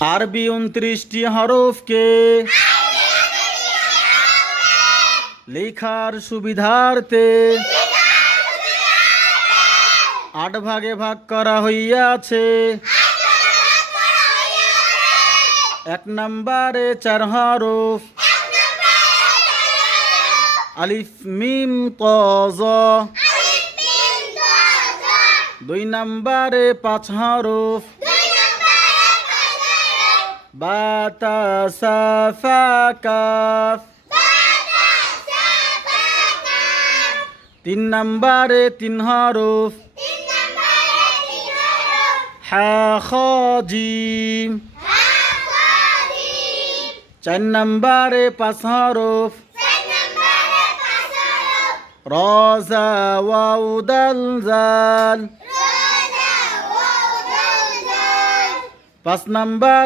আরবি 29টি হরফকে লেখার সুবিধার্থে 8 ভাগে ভাগ করা হইয়াছে। 1 নম্বরে 4 হরফ আলিফ মিম ত জ। 2 নম্বরে 5 হরফ বা তা সা ফা কাফ। 3 নম্বরে 3 হরফ হা খ জিম। 4 নম্বরে 5 হরফ র জা ওয়াও দাল জাল। 5 নম্বর